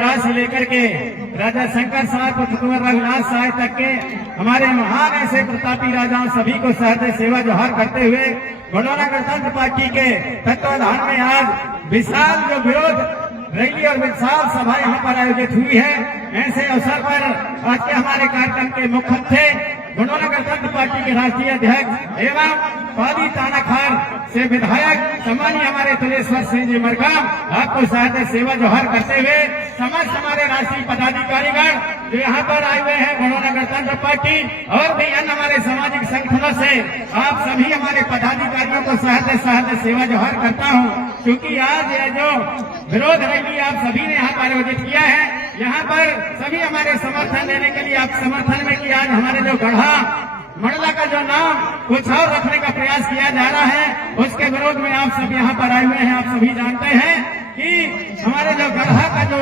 रघुराज से लेकर के राजा शंकर साहब और कुंवर रघुनाथ साहब तक के हमारे महान ऐसे प्रतापी राजाओं सभी को सहृदय सेवा जोहार करते हुए गोंडवाना गणतंत्र पार्टी के तत्वाधान में आज विशाल जो विरोध रैली और विशाल सभा यहाँ पर आयोजित हुई है। ऐसे अवसर पर आज के हमारे कार्यक्रम के मुख्य थे गोंडवाना गणतंत्र पार्टी के राष्ट्रीय अध्यक्ष एवं पादी तानाखार से विधायक सम्मानीय हमारे तुलेश्वर सिंह जी मरकाम, आपको सहृदय सेवा जोहार करते हुए समस्त हमारे राष्ट्रीय पदाधिकारीगण जो यहाँ पर आए हुए हैं गोंडवाना गणतंत्र पार्टी और भी अन्य हमारे सामाजिक संगठनों से आप सभी हमारे पदाधिकारियों को सहृदय सेवा जोहार करता हूँ, क्योंकि आज ये जो विरोध रैली आप सभी ने यहाँ पर आयोजित किया है, यहाँ पर सभी हमारे समर्थन देने के लिए आप समर्थन में कि आज हमारे जो गढ़ा मंडला का जो नाम कुछ और रखने का प्रयास किया जा रहा है, उसके विरोध में आप सब यहाँ पर आए हुए हैं। आप सभी जानते हैं कि हमारे जो गढ़ा का जो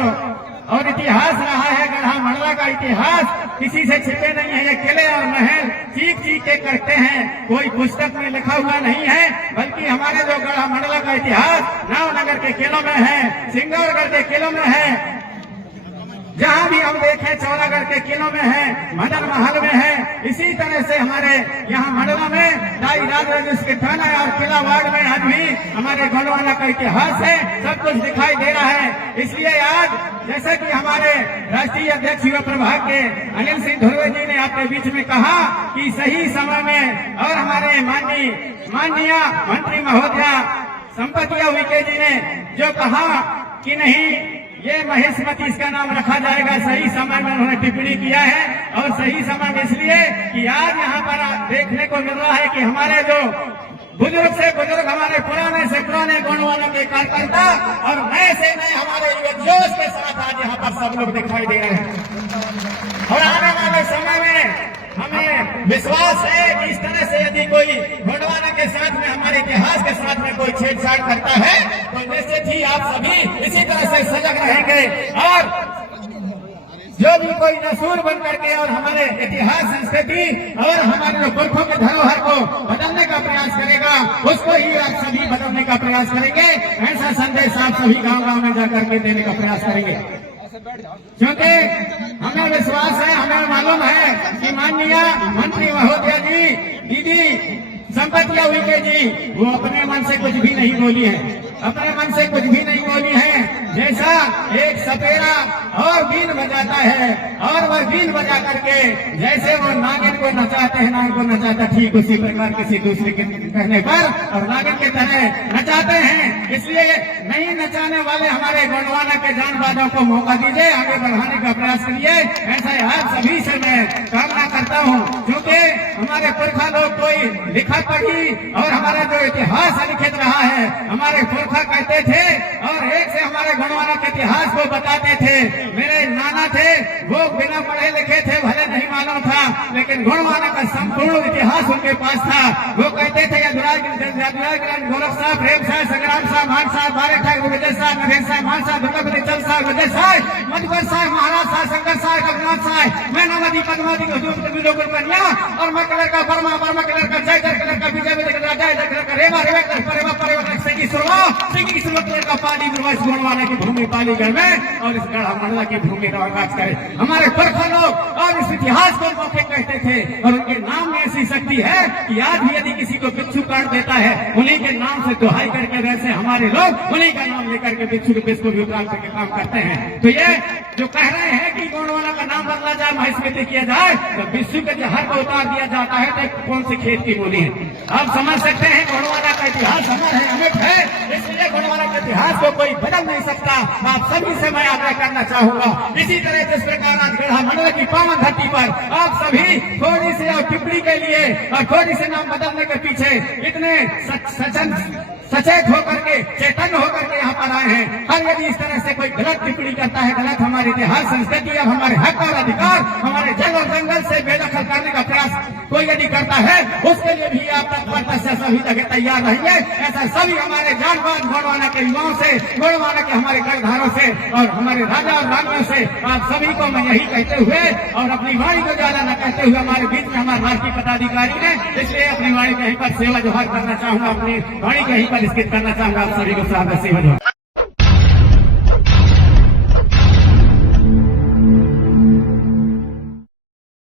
और इतिहास रहा है, गढ़ा मंडला का इतिहास किसी से छिपे नहीं है। ये किले और महल चीख चीख के करते हैं, कोई पुस्तक में लिखा हुआ नहीं है, बल्कि हमारे जो गढ़ा मंडला का इतिहास नावनगर के किलों में है, सिंगौरगढ़ के किलों में है, जहाँ भी हम देखें चौरागढ़ के किलों में है, मदन महल में है। इसी तरह से हमारे यहाँ मंडला में ढाई राज के थाना और किला वार्ड में आज भी हमारे गोंडवाना का इतिहास है, सब कुछ दिखाई दे रहा है। इसलिए आज जैसे कि हमारे राष्ट्रीय अध्यक्ष युवा प्रभाग के अनिल सिंह धुर्वे जी ने आपके बीच में कहा कि सही समय में और हमारे माननीय मंत्री महोदया संपतिया उइके जी ने जो कहा कि नहीं ये महेशमती इसका नाम रखा जाएगा, सही समय में उन्होंने टिप्पणी किया है। और सही समय में इसलिए कि आज यहाँ पर देखने को मिल रहा है कि हमारे जो बुजुर्ग से बुजुर्ग हमारे पुराने से पुराने गोंडवाना के कार्यकर्ता और नए से नए हमारे युवा जोश के साथ आज यहाँ पर सब लोग दिखाई दे रहे हैं। और आने वाले समय में हमें विश्वास है कि इस तरह से यदि कोई गोंडवाना के साथ में हमारे इतिहास के साथ में कोई छेड़छाड़ करता है तो निश्चित ही आप सभी इसी तरह से सजग रहेंगे और जो भी कोई नसूर बन करके और हमारे इतिहास संस्कृति और हमारे जो पुरखों के धरोहर को बदलने का प्रयास करेगा, उसको ही आप सभी बदलने का प्रयास करेंगे। ऐसा संदेश आप सभी गांव-गांव में जाकर के देने का प्रयास करेंगे, क्योंकि हमें विश्वास है, हमें मालूम है कि माननीय मंत्री महोदया जी दीदी संपतिया उइके जी वो अपने मन से कुछ भी नहीं बोली है, अपने मन से कुछ भी नहीं बोली है। जैसा एक सपेरा और बीन बजाता है और वह बीन बजा करके जैसे वो नागिन को नचाते हैं, नागिन को नचाता, ठीक उसी प्रकार किसी दूसरे के कहने पर और नागिन की तरह नचाते हैं। इसलिए नहीं नचाने वाले हमारे गोंडवाना के जानबाजों को मौका दीजिए, आगे बढ़ाने का प्रयास करिए। ऐसा आप सभी से मैं कामना करता हूँ, क्योंकि हमारे पुरखा लोग कोई लिखा पढ़ी और हमारा जो इतिहास लिखित रहा है, हमारे पुरखा कहते थे और एक से हमारे गोंडवाना के इतिहास को बताते थे। मेरे नाना थे, वो बिना पढ़े लिखे थे, भले नहीं मालूम था, लेकिन गोंडवाना का संपूर्ण इतिहास उनके पास था। वो कहते थे गोरख साहब, प्रेम साहब, संग्राम साहब, मान साहब, बारे साहब, विजय साहब, नरेश साहब, मान साहब, दुर्गापति चंद साहब, विजय साहब, मधुकर साहब, महाराज साहब, शंकर साहब, रघुनाथ साहब, मैं नवदी पद्मावती कन्या और मैं कलर का वर्मा, वर्मा कलर का जय, जय कलर का विजय, विजय कलर का जय, जय कलर का रेवा, रेवा कलर का रेवा, परेवा कलर सिंह कलर का पाली गोंडवाना की भूमि पालीगढ़ में और इस गढ़ा मंडला की भूमि का आगाज करे। हमारे पुरखा लोग और इस इतिहास को मौके कहते थे और उनके नाम में ऐसी शक्ति है कि आज भी यदि किसी को बिच्छू काट देता है, उन्हीं के नाम से दुहाई करके वैसे हमारे लोग उन्हीं का नाम लेकर के बिच्छू के बिस्कुट भी उतार करके काम करते हैं। तो ये जो कह रहे हैं कि गोंडवाना का नाम बदला जाए, महेशमती किया जाए, तो बिच्छू के जहर को उतार दिया जाता है तो कौन सी खेत की बोली है। आप समझ सकते हैं गोंडवाना का इतिहास अमर है, अमिट है, इसलिए गोंडवाना के इतिहास को कोई बदल नहीं सकता। आप सभी से मैं आग्रह करना चाहूंगा, इसी तरह जिस प्रकार आज गढ़ा मंडला की पावन धरती पर आप सभी थोड़ी सी और टिप्पणी के लिए और थोड़ी से नाम बदलने के पीछे इतने सचेत होकर के, चैतन्य होकर के यहाँ पर आए हैं। और यदि इस तरह से कोई गलत टिप्पणी करता है, गलत हमारे इतिहास संस्कृति और हमारे हक और अधिकार हमारे जल और जंगल से बेदखल करने का प्रयास कोई यदि करता है, उसके लिए भी आप तत्परता से सभी जगह तैयार रहेंगे। ऐसा सभी हमारे जानबाज गोंडवाना के युवाओं से, गोंडवाना के हमारे गढ़धारों से और हमारे राजा और रानियों से आप सभी को मैं यही कहते हुए और अपनी वाणी को ज्यादा न कहते हुए हमारे बीच में हमारे राष्ट्रीय पदाधिकारी ने, इसलिए अपनी वाणी कहीं पर सेवा जोहार करना चाहूंगा, अपनी वाणी कहीं पर स्कित करना चाहूंगा। आप सभी को सादर सेवा जोहार।